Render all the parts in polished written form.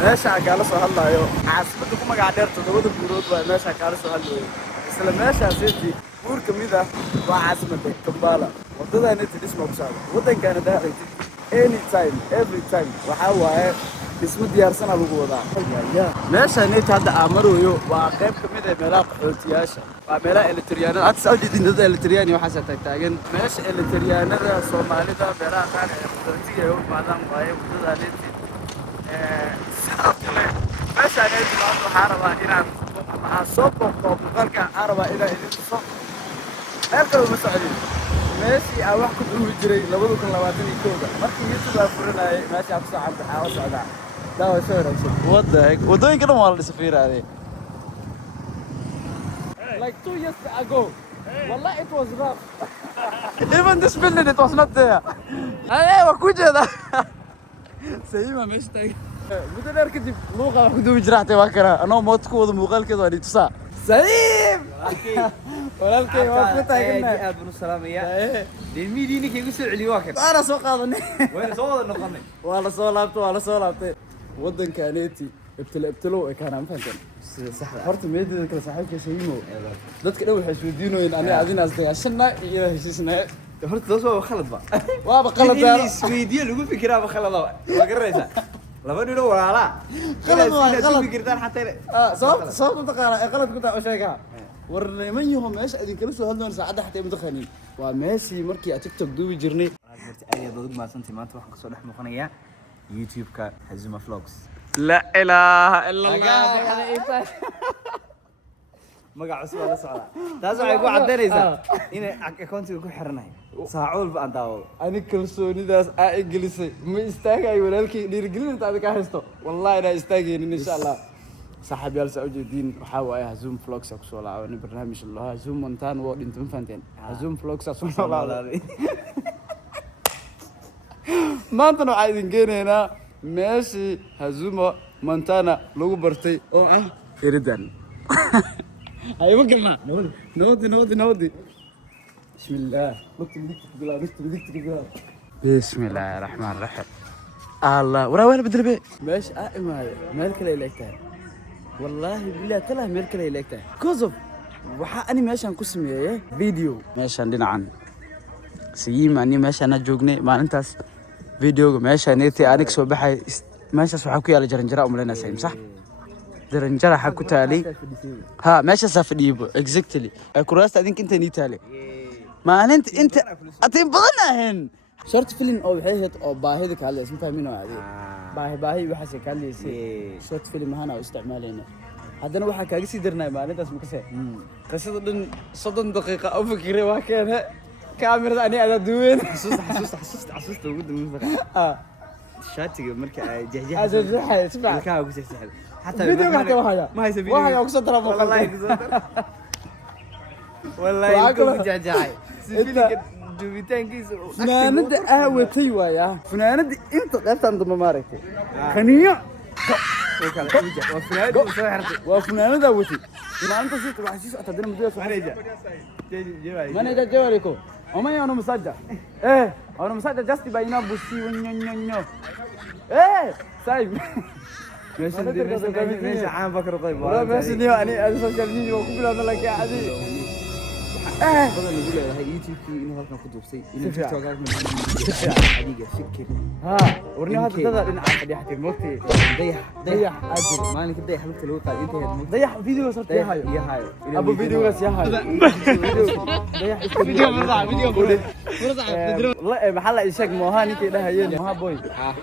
meesha kala soo hadlayo caasimada ku magac dheer todobada buurood waa meesha kala soo hadlayo isla meeshaasi buur kamid ah waa caasimada Kampala wadadana dhismo ku socdo wadankan daaqaytid anytime every time waxa waaye ismu diyaarsan lagu wadaa meeshaan inta hadda aamarayo waa qayb kamid ah meelaha qaxootiyaasha waa meelaha elektriyaanada aad saudidinada elektriyaan waxa taagan meesha elektriyaanada Soomaalida meelaha qaar ee qaxootiga oo maadaan waaye wadadana meeshaan inta waxaa rabaa inaan soo booqdo muuqaalka araba ila idinso halka uu socday meeshii aan wax ku duubi jiray 2021 markii YouTube aan furanayay meesha aan soo cabta aan socdaa daawa soo raacsan wadooyinka dhan waa la dhisay like 2 years ago wallahi it was rough even this building it was not there ay waa ku jeeda sayma meesha muddo dheer kadib luuqa wax ku duubi jiraatay waa kana anoo mood ku wada muuqaalkeeda waa dhitusaa سليم ولكن وقت تاجنا ابن سلامية الميديني كي يقصر علي واكب انا سوق هذا وين سوق النقمة والله صولابته ودن كانيتي ابتلوا كان عم فهمت صح حرت ميدي كلا صاحبك شيمو dadka dhow waxay isweydiinoo in aniga adina asdaashana iyo heshiisna horta taas waa khalad ba waaba qalad isweydiyo lagu fikiraa ba khalad waa garaysa laba dhiro walaala qalad fikirtaan xataa sabab taqaana qalad ku taa sheega warneeman yaho meesha idin kala soo hadloon saacada xataa mudaqanin waa meeshii markii aan TikTok duubi jirnay aad dad ma santi maanta waxaan ka soo dhex muuqanaya YouTube-ka Hazuma Vlogs la ilaaha illa allah magac cusub la socda taas waxay ku cadeynaysaa in account-iga ku xiranahay saaco walba aan daawo ani kalsoonidaas aa ingilisay ma istaagay walaalkii dhiirigelinta aad ka haysto wallahi ina istaageen insha Allah صاحب يالس أوجدين وحاول هزوم فلوكس أكسولا أو برنامج الله هزوم مونتان وادين تنفنتين هزوم فلوكس أكسولا الله ما أنتوا عايزين كنا هنا ماشي هزوم مونتانا لو برتي أو إيردان أيوة قلنا نودي بسم الله بسم الله الرحمن الرحيم الله وين بدربي ماشي ماي مالك لا يلكتها والله بالله تلا مالك لا يلكتها كوزف waxa ani meeshan ku sameeyay video meeshan dhinacan siiyim ani meeshan joognay maalintaas videoga meeshan intii anig soo baxay meeshaas waxa ku yaala jaranjara umaleena saym sax jaranjara waxa ku taalay ha meesha safadiibo exactly kuraasta adink inta ni taalay maalinta inta atiin badanayn short film oo waxay ahayd oo baahida ka hadlaysa ma fahmin oo aadi baahi waxa ka hadlaysay short film ahana oo isticmaalayna haddana waxa kaaga sii darnay maalintaas ma ka see qisada dhan 30 daqiiqo oo fikiray waa keenay kaamirada ani aad duween xasuusta ugu dambeeyay shaatiga marka ay jahjahay isma ka ugu sixsaxay حتى فيديو حتى ما هي فيديو واحد اقصد ترى والله يكون جاجاي سيفيلك دوبيتان كيس فنانة قهوتي ويا فنانة انت قفت عند ما ماركتي خنية وفنانة قهوتي ما انت سيت واحد شيء اتدري مدير مانجا جواليكو وما انا مسجل انا مسجل جاستي باينا بوسي ونيو سايب ماشي عام بكر طيب والله ماشي يعني السوشيال ميديا وكبر انا لك عادي بدل نقول له هي يوتيوب في انه هلكن كدوبسي انه تيك توك حقيقه فكر ها ورني هذا دد ان عقد يحكي موتي ضيح اجل مالك ضيح انت لو قال انت ضيح فيديو صرت يا هاي ابو فيديو بس يا هاي ضيح فيديو مرضع والله محل ايشك مو ها نيكي دهيين ما بوي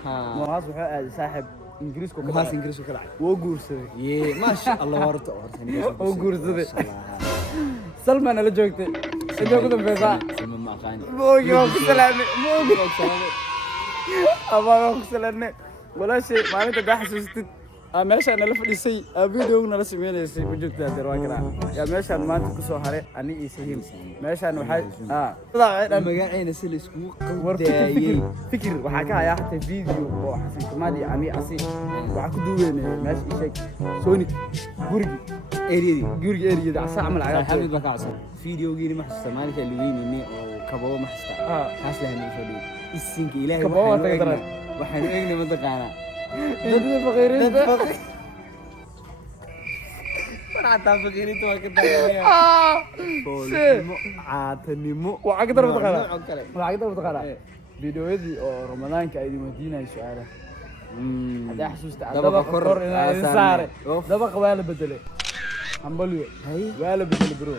ما هاس وحو صاحب إنجليزكو كذا إنجليزكو كذا وجورسه يه ما شاء الله ورطة وجورسه سلمى أنا لجوكتي لجوكتي بيسا سلمى ما قاني موجي وكسلاني موجي أبا وكسلاني ولا شيء ما أنت قاعد حسستي ماشي أنا لفديسي فيديو أنا رسميني سي وجبت هذا الواقع يا ماشي أنا ما أنت كسو هاري أني إيسهم ماشي أنا وحاج طلع مجاعين سيل سكوك فكر وحكاها يا حتى فيديو وحسن كمالي أني أصير وحكو دوين ماشي إيشك سوني جورجي ده عسى عمل عيال حمد بك عسى فيديو جيني ما حسيت مالك اللي وين إني أو كبوة ما حسيت حاسة هني فدي السنك إلهي كبوة تقدر وحنا إجنا منطقة أنا dadka faqiiriinta حتى فقيرتي وكذا عاتنمو waxaa ka darba taqaana waxaa ka darba taqaana fiidiyoodii oo ramadaanka ay wadiinay su'aalaha hadaa xasuusta daba qor inay saare daba waa la bedelay hambalyo waa la bedelay bro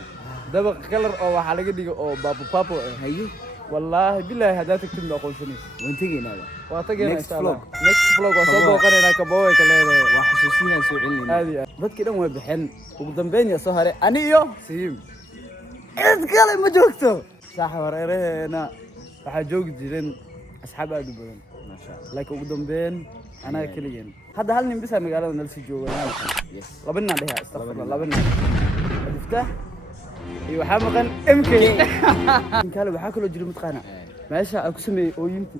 daba kalar oo waxa laga dhigay oo babu papo haye wallahi billahi hadaa tagtin loo qoonsanay وانتقينا waa tageena Next vlog. next vlog waa soo booqanayna ka booy ka leedahay وحسوسيها سو علينا aadi dadkii dhan way bixin ugu dambeyn ya soo haray ani iyo siim cid kale ma joogto saaxa wareeraheena waxaa joogi jireen asxaab aad u badan ما شاء الله laakiin ugu dambeyn anaa keligeen hadda hal nin bisa magaalada nala sii jooga يس laba nin aan dhahay astaghfirullah laba nin adiftah iyo waxaa maqan MK kale waxaa kaloo jira matqaana meesha aan ku sameeyay ooyinta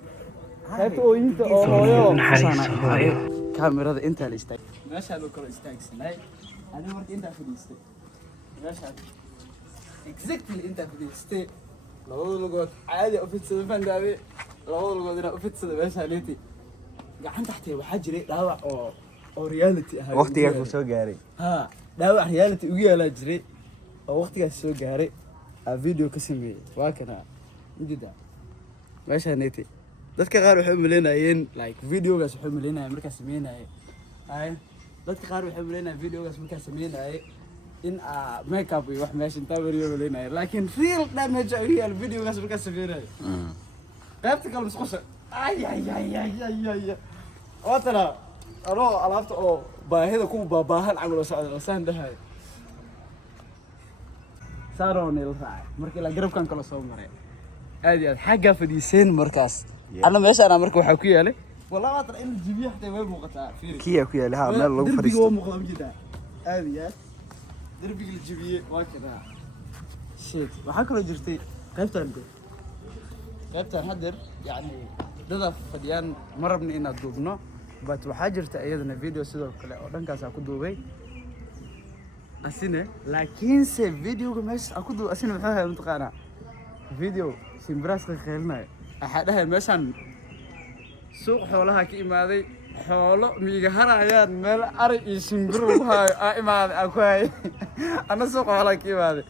qaybta ooyinta oo hooyo kaamirada inta la istaag meesha loo kala istaagsanay ani marka inta fadhiistay meesha exactly inta fadhiistay labada lugood caadi u fidsada fandaabe labada lugood ina u fidsada meesha leeti gacanta taxtee waxaa jiray dhaawac oo reality ah وقتها كو سو غاري ha dhaawac reality ugu yeelaa jiray oo waqtigaas soo gaaray aa video ka sameeyay waa kana injida meesha neeti dadka qaar waxay umaleynayeen like videogaas waxay umaleynayeen markaa sameynayay ay dadka qaar waxay umaleynayeen videogaas markaa sameynayay in makeup iyo wax meesha inta wariyo umaleynayeen laakiin real damage ay real videogaas markaa sameynayay qaybta kale musqusha ay watana anoo alaabta oo baahida ku baabaahan camal oo socda oo saan dhahay saaroon il raacay markii la garabkan kala soo maray aad iyo aad xagga fadhiiseen markaas ana meeshaan marka waxa ku yaalay wallahi waad in jibiyo xitay way muuqataa fiiri كيا كيا لها مال لو دربيga فريستو waa muuqda mjida aad iyo aad darbiga la jibiye waa kada shit waxa kala jirtay qaybtan hadir yani dada fadhiyaan marabni inaad duubno but waxaa jirta iyadana video sidoo kale oo dhankaas ku duubay asine laakiinse videoga meesha ku duubay asine wuxuu ahaa mutaqaana video simbraska kheelnay waxa dhahay meeshan suuq xoolaha ka imaaday xoolo miiga harayaan meel ari iyo shimbir lagu hayo imaaday aku hay ana suuq xoolaha ka imaaday